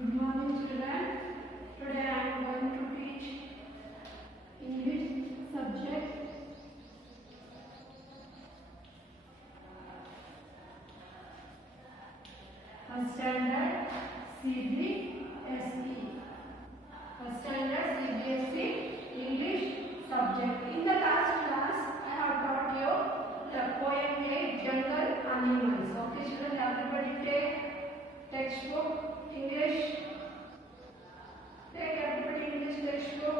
Good morning, children. Today I am going to teach English subject. First standard CBSE. First standard CBSE English subject. In the last class, I have taught you the poem A Jungle Animals. Okay, children, everybody take textbook English. Take everybody English textbook.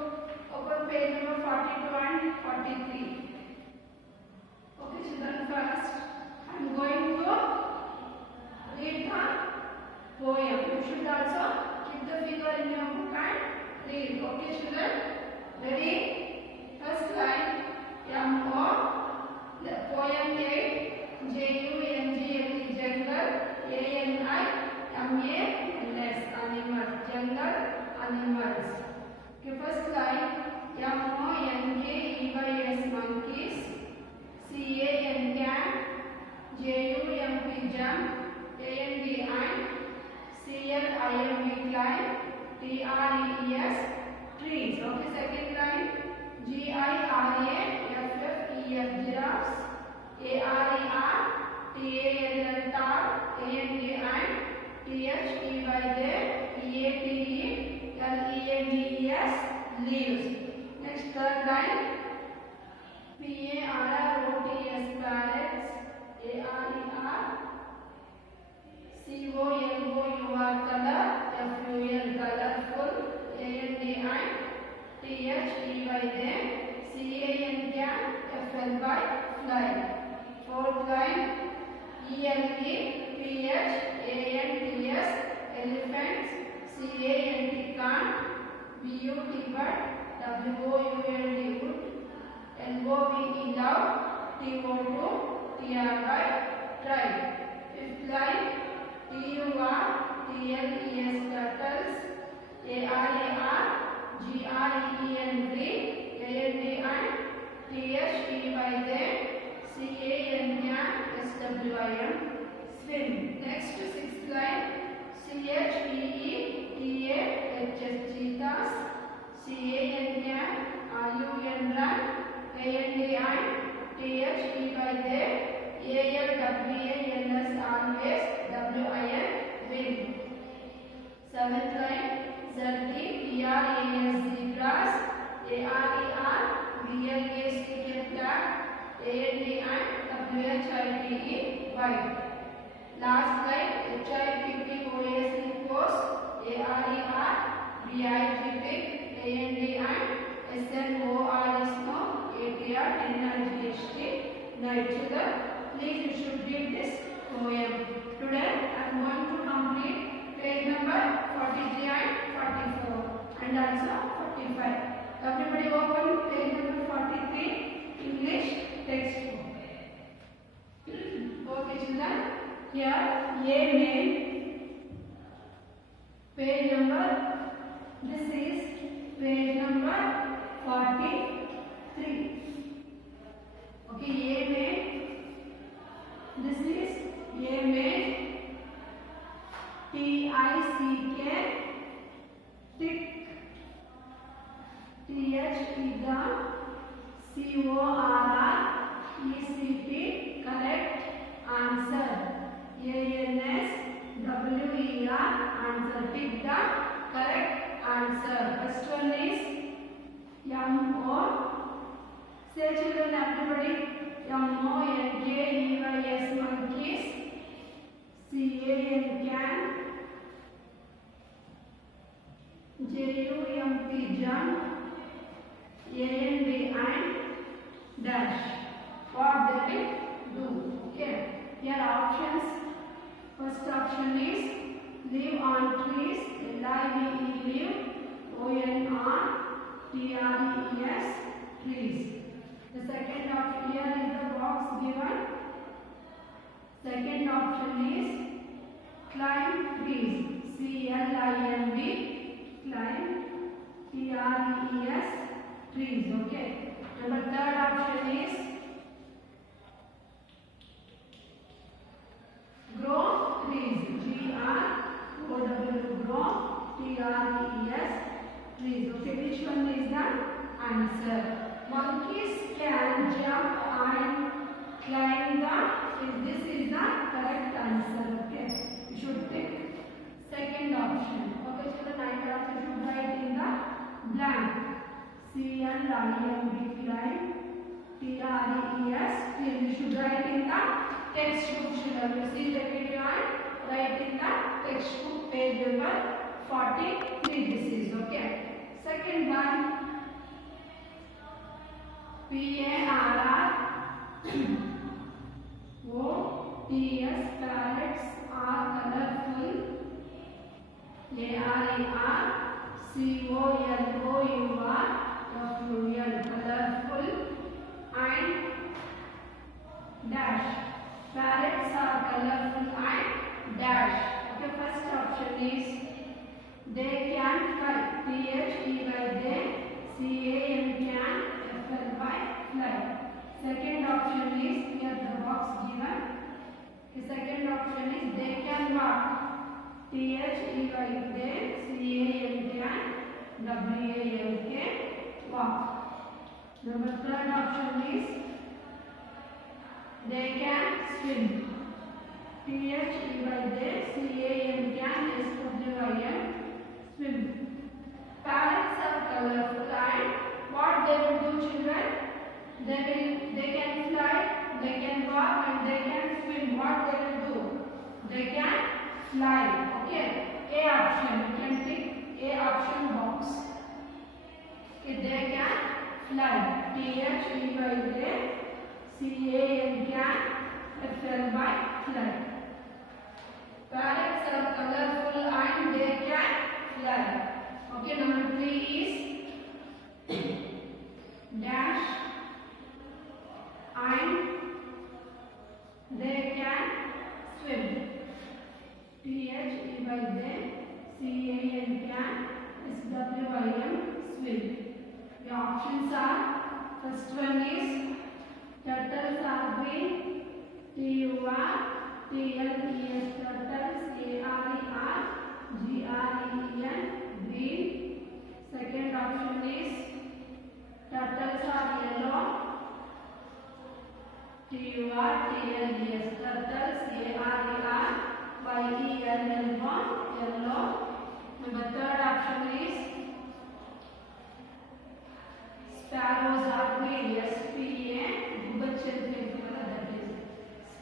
Open page number 42 and 43. Okay, children, first I am going to read the poem. You should also keep the figure in your book and read. Okay, children, ready? First line M-O, the poem A, J-U-N-G-L-E, jungle, A-N-I-M-A-L-S, animal, jungle, animals. Okay, first line M-O-N-K-E-Y-S, monkeys, C-A-N, cat, J-U-M-P, jump, A-N-D, ant, C-L-I-M-B, climb, T-R-E-E-S, trees. Okay, second line G-I-R-A-F-F-E-F, giraffes, A-R-E-R-T-A-L-L, tar, A-N-D, ant, T-H-E-Y-J, E-A-T-E-L-E-A-D-E-S, leaves. Next, third line P-A-R-R-O-T-S, parrots, A-R-E-R-C-O-L-O-U-R, color, F-U-L, colorful, A-N-D, ant, T-H-E-Y-J, C-A-N, cat, F-L by fly. Fourth line E-L-E-P-H-A-N-T-S, elephants, C-A-N-T, can, B-U-T, bird, W-O-U-L-D, wood, L-O-V-E, love, T-O-2, T-R-Y, tribe. Fifth line T-U-R-T-L-E-S, turtles, A-R-A-R-G-R-E-E-N, green, A-N-D, ant, T-H-E-Y-J, C-A-N, can, S-W-I-M, swim. Next, sixth line C-H-E-E-T-A-H-S, cheetahs, C-A-N, can, R-U-N, run, A-N-D, ant, T-H-E-Y-J, A-L-W-A-N-S, always, W-I-N, win. Seventh line Z-E-P-R-A-S, zebras, A-R-E-R-B-L-A-C-K, black, A-N-D, ant, W-H-I-T-E, white. Last line H-I-P-P-O-S, hippos, A-R-E-R-B-I-G, pig, A-N-D, ant, S-N-O-R, snow, A-T-R, N-I-G-H-T, night. Children, please you should read this poem. Today I am going to complete page number 43 and 44 and also 45. Everybody open page number 43, English textbook. Okay, children, here A main page number, this is page number 43. Okay, A main, this is A main, T-I-C-K, tick, T-H-E-D, C-O-R-R-E-C-T, correct, answer, A-N-S, W-E-R, answer, tick the correct answer. First one is M-O, say children everybody, M-O-N-K-E-Y-S, monkeys, C-A-N, can, J-U-M-P, jump, A-N-D, ant, dash. What they will do? Okay. Here options. First option is live on trees, L-I-V-E, live, O-N-R, T-R-E-E-S, trees. The second option, here is the box given. Second option is climb trees, C-L-I-M-B, climb, T-R-E-E-S, trees. Okay. Number third option is grow trees, G-R-O-W, grow T-R-E-E-S, trees. Okay, which one is the answer? Monkeys can jump and climb the trees. This is the correct answer. Okay, you should take second option. Okay, children, I have to write in the blank. C-L-I-M-B, climb. T-R-E-E-S, trees. You should write in the textbook, children. You see the video and write in the textbook page number 43. This is okay. Second one, P-A-R-R-O-T-S, parrots are colorful. A-R-R-C-O-L-O-U-R-F-U-L, colorful. And dash, parrots are colorful and dash. Okay, first option is they can fly. T-H-E-Y, they. C-A-N, can. F-L-Y, fly. Second option is here the box given. The second option is they can walk. T-H-E-Y, they. C-A-N, can. W-A-L-K, walk. Number third option is they can swim. T-H-E-Y, they. C-A-N, can. S-W-I-M, swim. Parrots are colorful and what they will do, children? They can fly, they can walk and they can swim. What they will do? They can fly. Okay. A option. You can tick A option box. Okay, they can fly. T-H-E-Y, they. C-A-N, can. F-L-Y, fly. Parrots are colorful and they can fly. Okay, number 3 is dash and they can swim. T-H-E-Y, they. C-A-N, can. S-W-I-M, swim. The options are, first one is turtles are green. T-U-R-T-L-E-S, turtles. A-R-E-R-G-R-E-N, green. Second option is turtles are yellow. T-U-R-T-L-E-S, turtles. A-R-E-R-Y-E-L-L-O, yellow. Number third option is sparrows are green. S-P-A, that is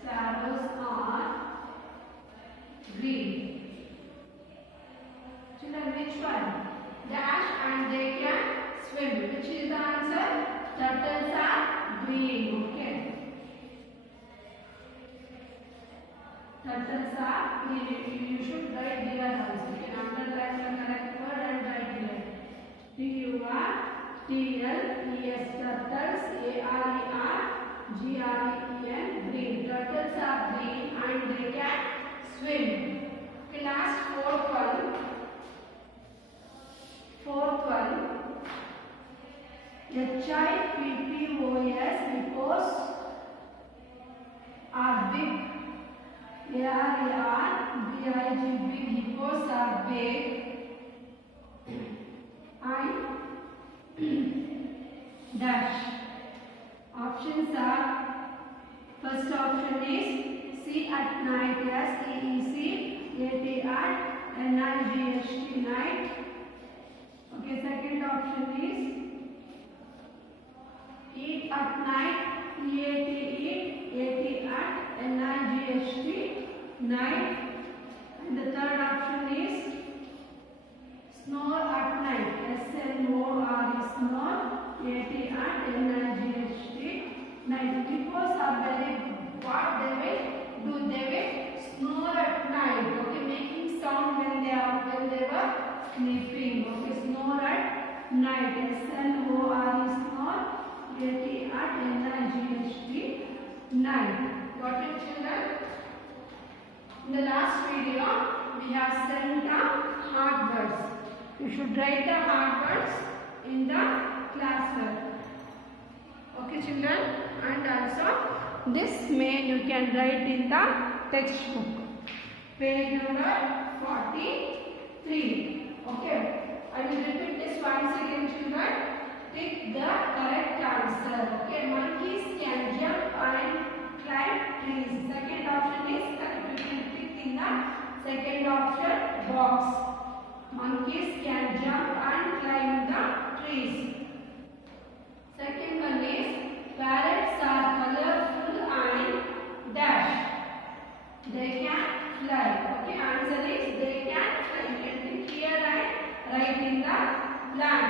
sparrows are green. Children, which one? Dash and they can swim. Which is the answer? Turtles are green. Okay. Turtles are green. You should write here also. You can underline the correct word and write here. T-U-R-T-L-E-S, turtles. A-R-E-R-G-R-E-N, green. Turtles are green and they can swim. Okay, last fourth one. H-I-P-P-O-S, because are big. A-R-A-R-B-I-G, big. Hippos are big. And dash. Options are, first option is see at night, S-E-E-C-A-T-at-N-I-G-H-T, night. Okay, second option is eat at night, E-A-T, eat, A-T-at-N-I-G-H-T, night. And the third option is snore at night, S-N-O-R-E, snore, A-T-at-N-I-G-H-T, night. Hippos are very good. What they will do? They will snore at night. Okay, making sound when they were sleeping. Okay, snore at night. S-N-O-R-E, snore, A-T-at-N-I-G-H-T, night. Got it, children? In the last video, we have sent the hard words. You should write the hard words in the classwork. Okay, children? And also, this you can write in the textbook. Page number 43. Okay, I will repeat this once again, children. Pick the correct answer. Okay, monkeys can jump and climb trees. Second option is correct. You can pick in the second option box. Monkeys can jump and climb the trees. Second one is parrots are colorful and dash. They can fly. Okay, answer is they can fly. You can pick here and write in the blank.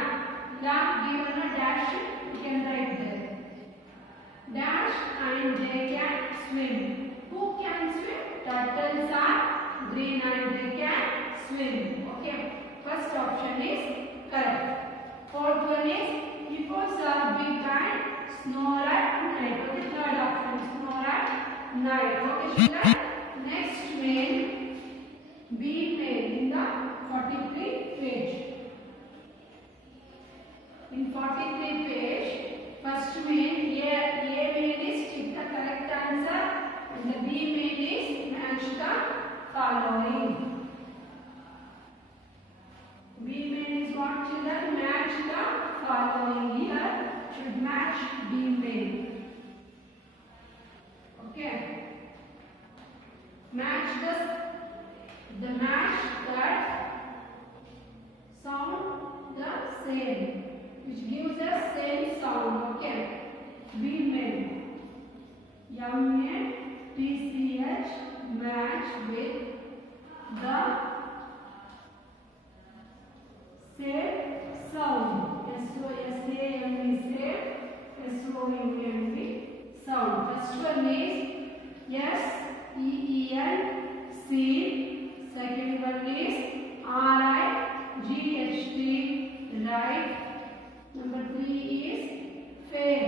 Blank given a dash, you can write there. Dash and they can swim. Who can swim? Turtles are green and they can swim. Okay, first option is correct. Fourth one is hippos are big and snore at night. Okay, third option snore at night. Okay, children. Next main, B main in the 43 page. In 43 page, first main A main is pick the correct answer and the B main is match the following. B main is what, children? Match the following. Here should match B main. Okay. Match the match that sound the same, which gives us same sound. Okay. B main. M-A-T-C-H match with the same sound. S-O-S-A-M-E same. S-O-M-E sound. First one is S-E-E-N, seen. Second one is R-I-G-H-T, right. Number 3 is fair.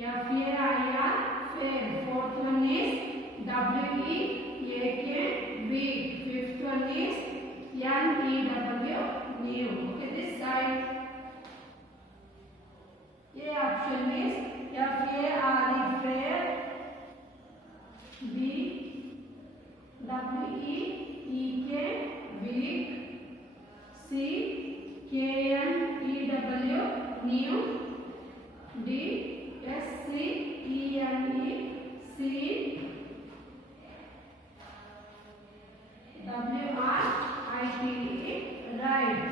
F-A-I-R, fair. Fourth one is W-E-A-K, weak. Fifth one is N-E-W, new. Okay, this side. A option is F-A-R-E, fair. B, W-E-E-K, weak. C, K-N-E-W, new. D, S-C-E-N-E, seen. W-R-I-T-E, right.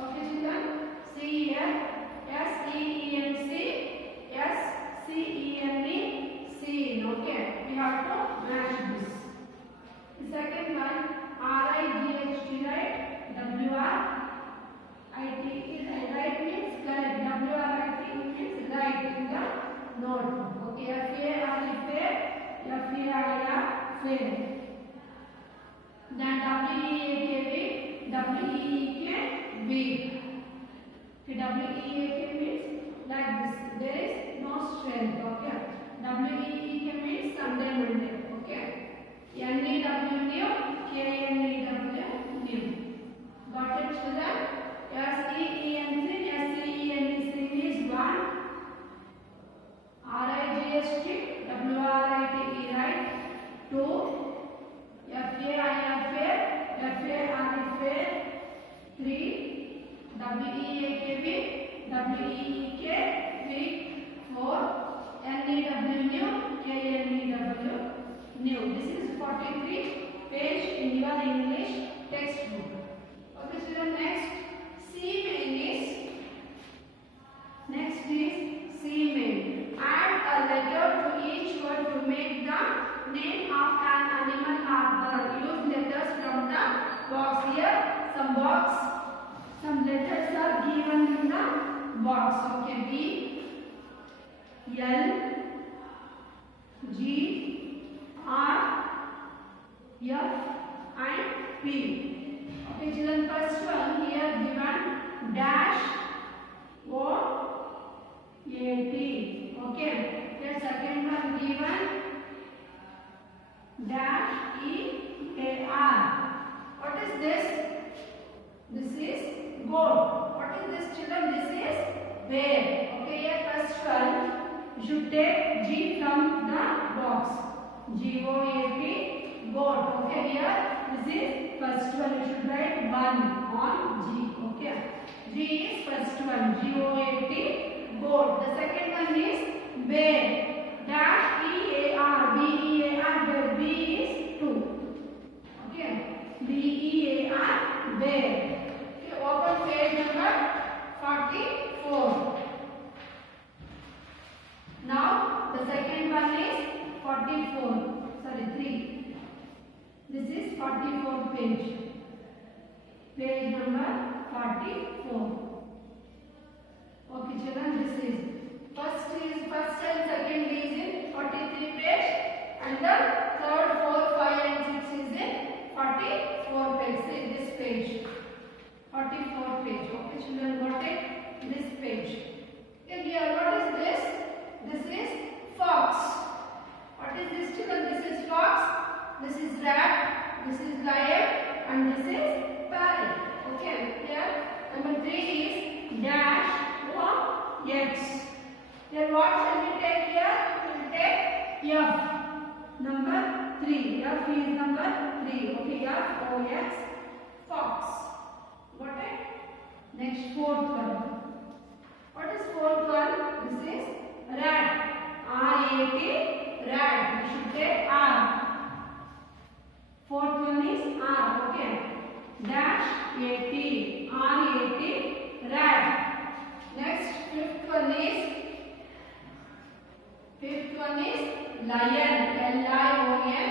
Okay, children. See here. S-E-E-N-C, S-C-E-N-E, seen. Okay, we have to match this. The second one, R-I-G-H-T, right? W-R-I-T-E, right means correct. W-R-I-T-E means right in the notebook. Okay, F-A-R-E, fair. F-A-I-R, fair. Then W-E-A-K, weak. W-E-E-K, weak. Okay, W-E-A-K means like this. There is no strength. Okay. W-E-E-K means Sunday, Monday. Okay. N-E-W, new. K-N-E-W, new. Got it, children? S-E-E-N-C, S-E-E-N-E, is 1. R-I-G-H-T, W-R-I-T-E, right? 2. F-A-I-R, fair. F-A-R-E, fair. 3. W-E-A-K, weak. W-E-E-K, weak. 4. N-E-W, new. K-N-E-W, new. This is 43 page in your English textbook. Okay, children, next C main is C main. Add a letter to each word to make the name of an animal or bird. Use letters from the box. Here some letters are given in the box. Okay, B, L, G, R, F and P. Okay, children, first one here given dash O A T. Okay, here second one given dash E A R. What is this? This is goat. What is this, children? This is bear. Okay, here first one you should take G from the box. G-O-A-T, goat. Okay, here this is first one. You should write 1 on G. Okay. G is first one. G-O-A-T. Goat. The second one is bear. Dash E-A-R. B-E-A-R. Bear. B is 2. Okay. B-E-A-R. Bear. Okay. Open page number 44. Now the second one is 44. Sorry, 3. This is 44th page. Page number 44. Okay, children, this is first and second is in 43 page, and the third, fourth, 5 and 6 is in 44 page. See this page. 44 page. Okay, children, got it? This page. Okay, here what is this? This is fox. What is this, children? This is fox. This is rat. This is lion, and this is parrot. Okay. Here number 3 is dash or X. Here what shall we take here? We will take F. Number 3. F is number 3. Okay. F O X. Fox. Got it? Next, fourth one. What is fourth one? This is rat. R-A-T. Rat. You should take R. Fourth one is R. Okay. Dash A-T. R-A-T. Rat. Next, fifth one is lion. L-I-O-N.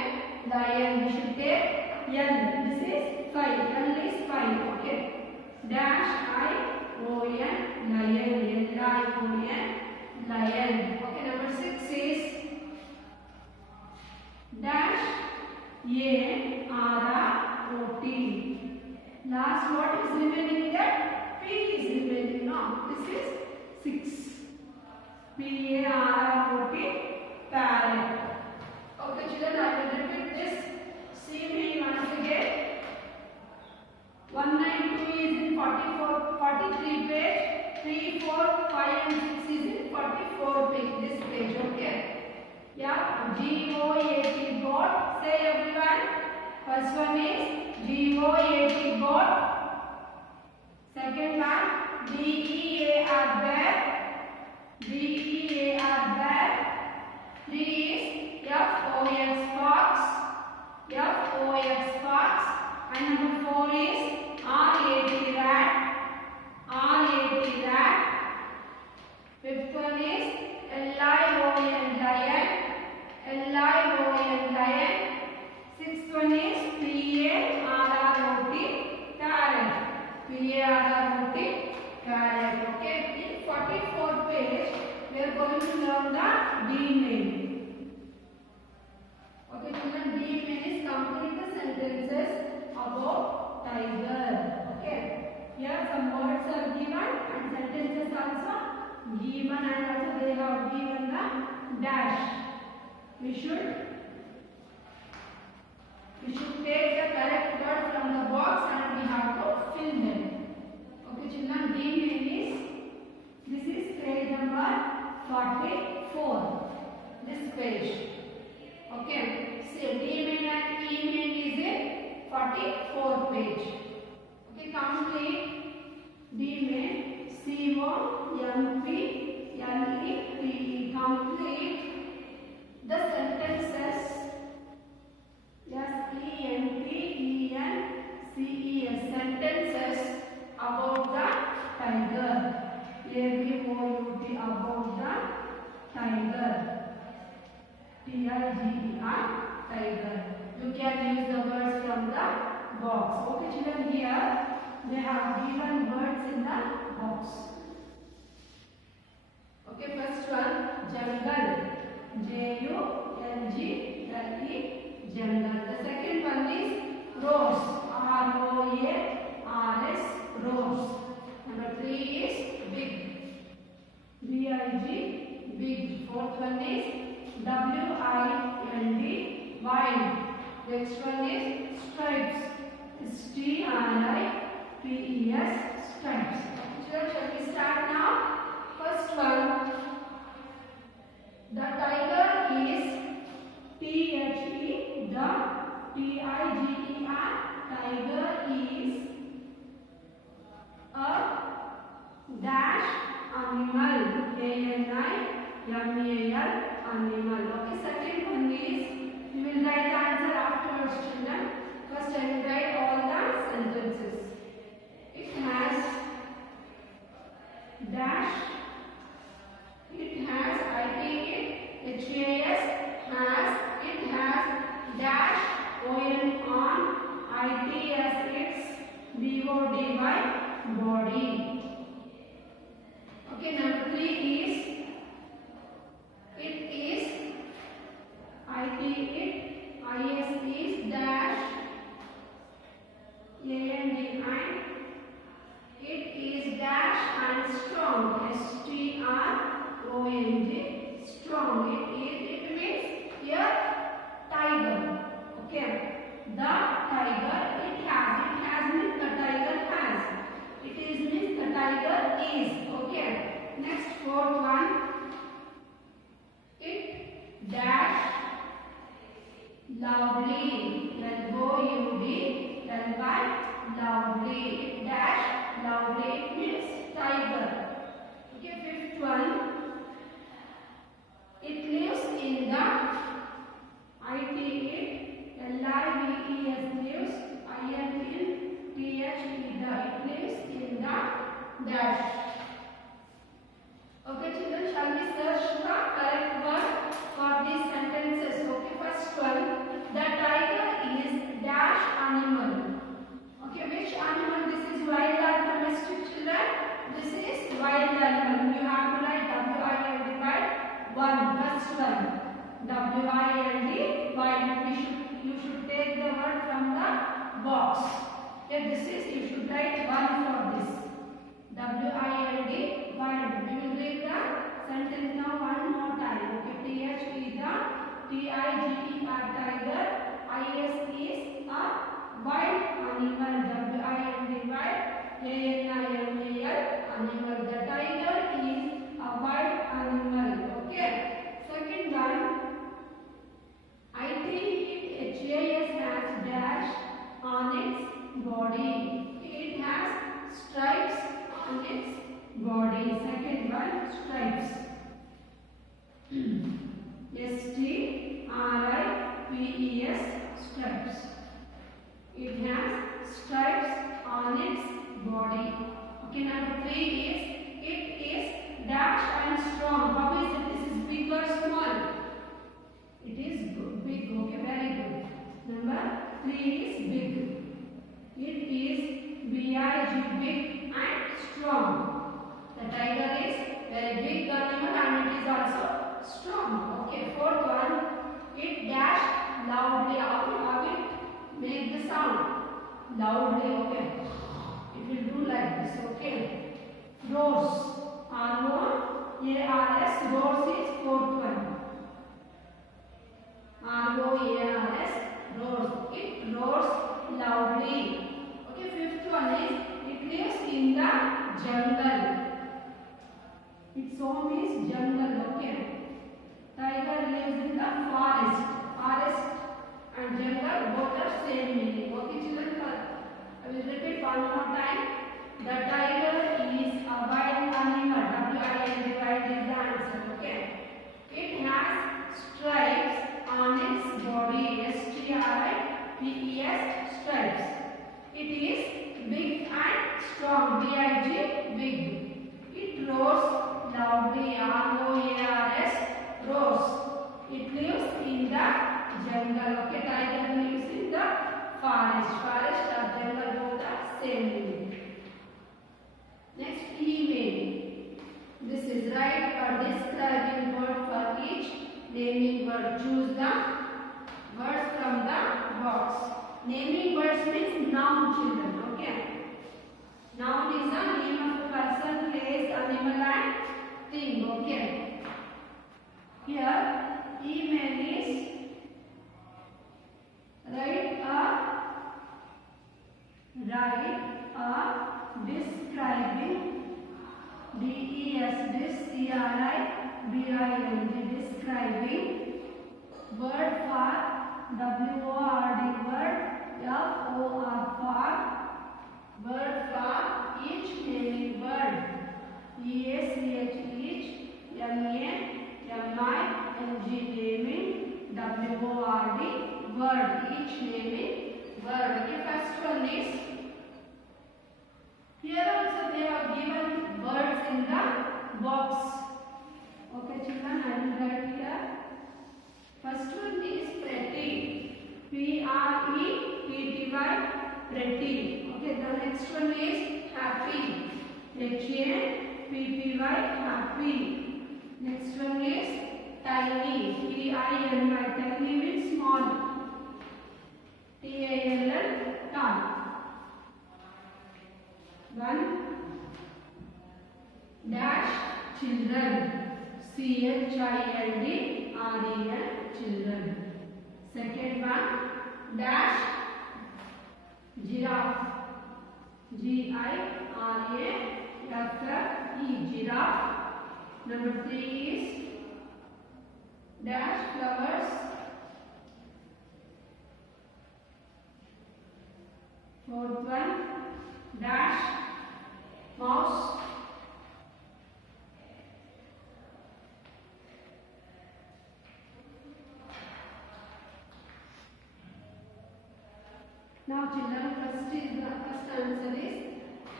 Lion. We should take L. This is 5. L is 5. Okay. Dash I-O-N. Lion. L-I-O-N. Lion. Okay. Number 6 is dash A-R-R-O-T. Last, what is remaining there? P is remaining now. This is 6. P-A-R-R-O-T. Parrot. Okay, children, I will repeat this. See me once again. 192 is in 43 page. 3, 4, 5 and 6 is in 44 page. This page, okay. Yeah, G-O-A-T, goat. Say everyone. First one is G-O-A-T, goat. Second one, B-E-A-R, bear. B-E-A-R, bear. 3 is F-O-X, fox. F-O-X, fox. And number 4 is R-A-T, rat. R-A-T, rat. Fifth one is L-I-O-N, lion. L-I-O-N, lion. Sixth one is P-A-R-R-O-T, parrot. P-A-R-R-O-T, parrot. Okay, in 44th page, we are going to learn the D main. Okay, children, D main is complete the sentences about tiger. Okay, here some words are given and sentences also given, and also they have given the dash. We should take the correct word from the box and we have to fill them. Okay, children, D main is, this is page number 44. This page. Okay, say D main and E main is in 44 page. Okay, complete D main. C-O-M-P-L-E-T-E. Complete the sentences. S-E-N-T-E-N-C-E-S. Sentences about the tiger. A-B-O-U-T, about the tiger. T-I-G-E-R, tiger. You can use the words from the box. Okay, children, here they have given words in the box. Okay, first one, jungle. J-U-N-G-L-E, jungle. The second one is rose. R-O-A-R-S, rose. Number 3 is big. B-I-G, big. Fourth one is W-I-L-D, wild. Next one is stripes. S-T-R-I-P-E-S, stripes. Children, shall we start now? First one, the tiger is T-H-E, the T-I-G-E-R, it, is is dash, and it is dash and strong, strong, strong. It means here tiger. Okay, the tiger, it has means the tiger has. It is means the tiger is. Okay. Next, fourth one. It dash loudly. Loudly. Loudly. It dash loudly. It means tiger. Okay. Fifth one. It lives in the lives, it lives in the dash. Okay, children, shall we search the correct word for these sentences? Okay, first one, the tiger is dash animal. Okay, which animal? This is wild or domestic, children? This is wild animal. You have to write WILD one. First one, WILD, wild. You should take the word from the box. Okay, this is, you should write one for this. WILD, wild. We will read the sentence now one more time. Okay, TIGER, tiger. IS is a wild animal. WILD, wild. ANIMAL, animal. The tiger is a wild animal. Okay. Second one. I think HAS has dash on its body. It has stripes on its body. Second one, stripes. STRIPES, stripes. It has stripes on its body. Okay, number 3 is, it is dash and strong. How is it? This is big or small? It is big. Okay, very good. Number 3 is big. It is BIG, big and strong. The tiger is very big animal and it is also strong. Okay, fourth one. It dash loudly. How it make the sound? Loudly. Okay. It will do like this. Okay. Roars. ROARS. Roars is fourth one. ROARS, roars. It roars loudly. Okay, fifth one is, it lives in the jungle. Its home is jungle. Okay. Tiger lives in the forest. Forest and jungle both are same meaning. Okay, children. I will repeat one more time. The tiger is a wild animal. WILD, wild is the answer. Okay. It has stripes on its body. STRIPES, stripes. It is big and strong. BIG, big. It roars loudly. ROARS, roars. It lives in the jungle. Okay, tiger lives in the forest. Forest or jungle both are same meaning. Next, email. This is write or describing word for each naming word. Choose the words from the box. Naming words means noun, children. Okay. Noun is the name of a person, place, animal and thing. Okay. Here, email is write a describing, describing word for WORD, word word for each naming word. EACH, each, NAMING, naming, WORD, word, each naming word. Okay, first one is, here also they have given words in the box. Okay, children, I will write here. First one is pretty. PRETTY, pretty. Okay, the next one is happy. HAPPY, happy. Next one is tiny. T-I-N-Y. Tiny means small. T-A-L-L. Tall. 1 dash children. C-H-I-L-D-R-E-N. Children. Second one dash giraffe. G-I-R-A-F-F-E. Giraffe. Number 3 is dash flowers. Fourth one dash mouse. Now children, first answer is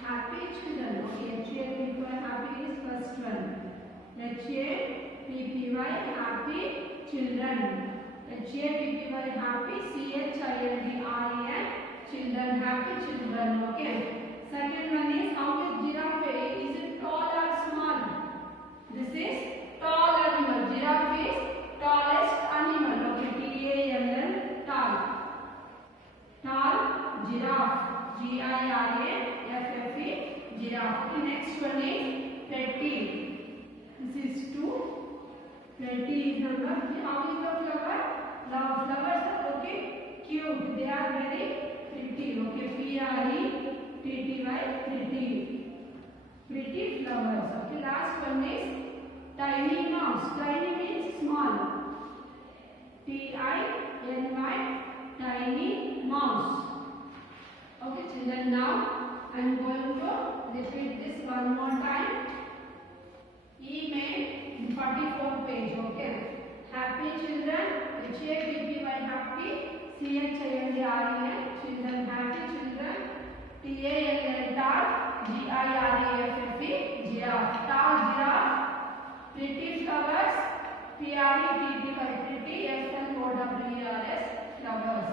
happy children. Okay, H-A-P-P-Y happy is first one. H-A-P-P-Y happy children. H-A-P-P-Y happy. C-H-I-L-D-R-E-N. Children, happy children. Okay. Second one is how is giraffe? Is it tall or small? This is tall animal. Giraffe is tallest animal. Okay, T-A-L-L. Tall. Tall giraffe. G-I-R-A-F-F-E. Giraffe. Okay, next one is pretty. This is 2. Pretty is number. How is the flower? Flowers are okay, cute. They are very pretty. Okay, P-R-E-T-T-Y. Pretty. Pretty flowers. Okay, last one is tiny mouse. Tiny means small. T-I-N-Y. Tiny mouse. Okay children, now I am going to repeat this one more time. Email 44 page. Okay. Happy children. H-A-P-P-Y happy. C-H-I-L-D-R-E-N. Children, happy children. T-A-L-L tall. G-I-R-A-F-F-E. Giraffe. Tall giraffe. Pretty flowers. P-R-E-T-T-Y. Pretty. F-L-O-W-E-R-S. Flowers.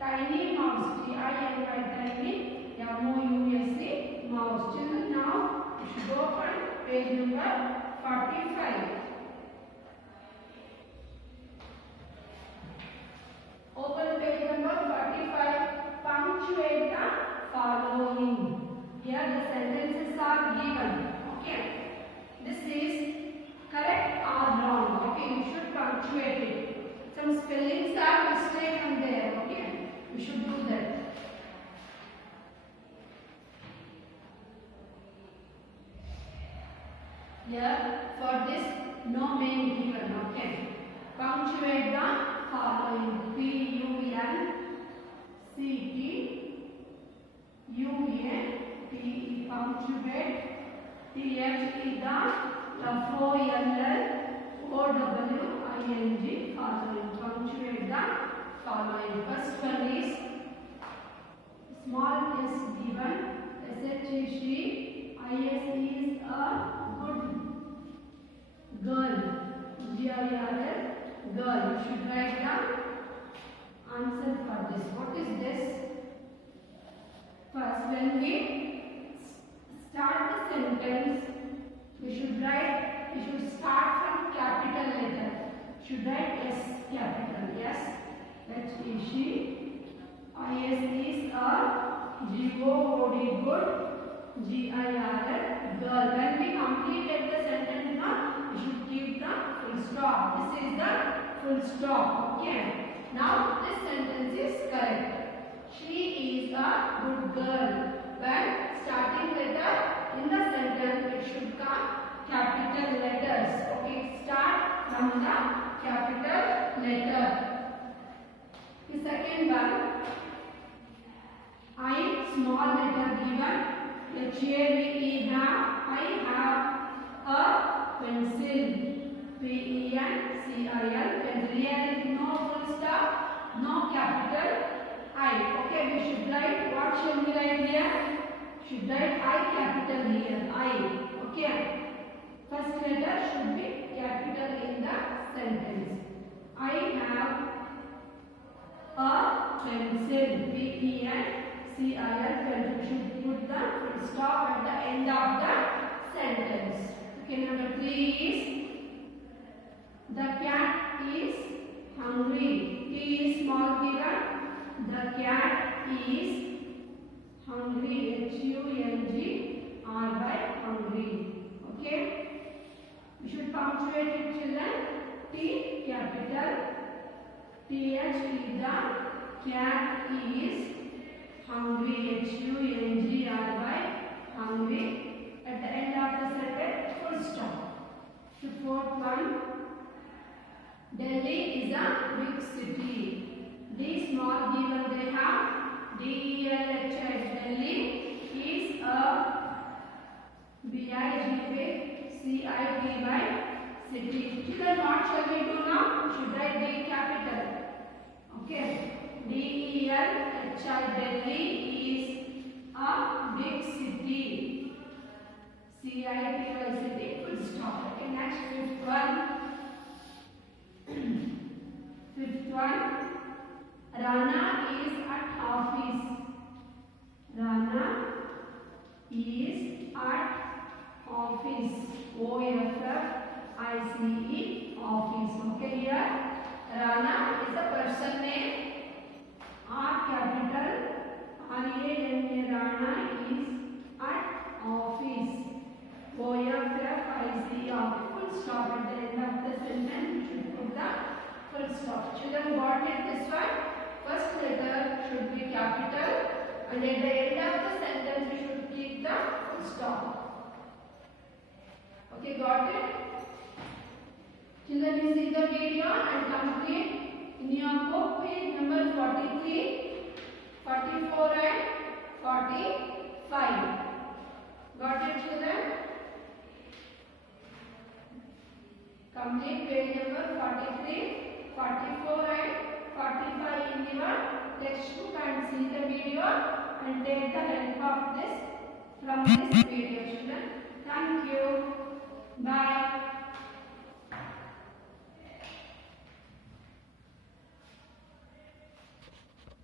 Tiny mouse. T-I-N-Y. Tiny. M-O-U-S-E. Mouse. Children, now you should go on page number 45. Open page number 45. Punctuate the following. Here the sentences are given. Okay. This is correct or wrong. Okay. You should punctuate it. Some spellings are mistaken there. Okay. You should do that. Here for this no main given. Okay. Punctuate the following. P-U-N-C-T-U-A-T-E. Punctuate. T-H is the F-O-L-L-O-W-I-N-G. Following. Punctuate the following. First one is small is given. S-H is she. I-S is a good girl. G-I-R-L. Girl. You should write the answer for this. What is this? First, when we start the sentence, we should start from capital letter. Should write S capital. Yes. H is she. I-S is a G-O-O-D good. G-I-R-L girl. When we completed the sentence now, we should keep the full stop. This is the full stop. Okay. Now this sentence is correct. She is a good girl. When starting letter in the sentence, it should come capital letters. Okay. Start from the capital letter. The second one, I small letter given. H-A-V-E have. I have a pencil. P-E-N-C-I-L. Pencil. Here is no full stop, no capital I. Okay, we should write. What should we write here? Should write I capital here. I. Okay. First letter should be capital in the sentence. I have a pencil. P-E-N-C-I-L. Pencil. Should put the full stop at the end of the sentence. Okay, number 3 is The cat is hungry. T is small given. The cat is hungry. H-U-N-G-R-Y, hungry. Okay. We should punctuate it, children. T capital. T-H is the cat is hungry. H-U-N-G-R-Y, hungry. At the end of the sentence, full stop. The fourth one. Delhi is a big city. D small given they have. D-E-L-H-I. Delhi is a B-I-G-C-I-T-Y city. Children, what shall we do now? We should write D capital. Okay. D-E-L-H-I. Delhi is a big city. C-I-T-Y city. Full stop. Okay. Next, fifth one. Fifth one. Rana is at office. Rana is at office. O-F-F-I-C-E, office. Okay, here Rana is a person name. R capital. R-A-N-A. Rana is at office. O-F-F-I-C-E, office. Full stop at the end of the sentence. You should put the full stop. Children, got it this one? First letter should be capital, and at the end of the sentence we should keep the full stop. Okay, got it? Children, you see the video and complete in your book page number 43, 44 and 45. Got it, children? Complete page number 43, 44 and 45 in your textbook and see the video and take the help of this from this video, children. Thank you. Bye.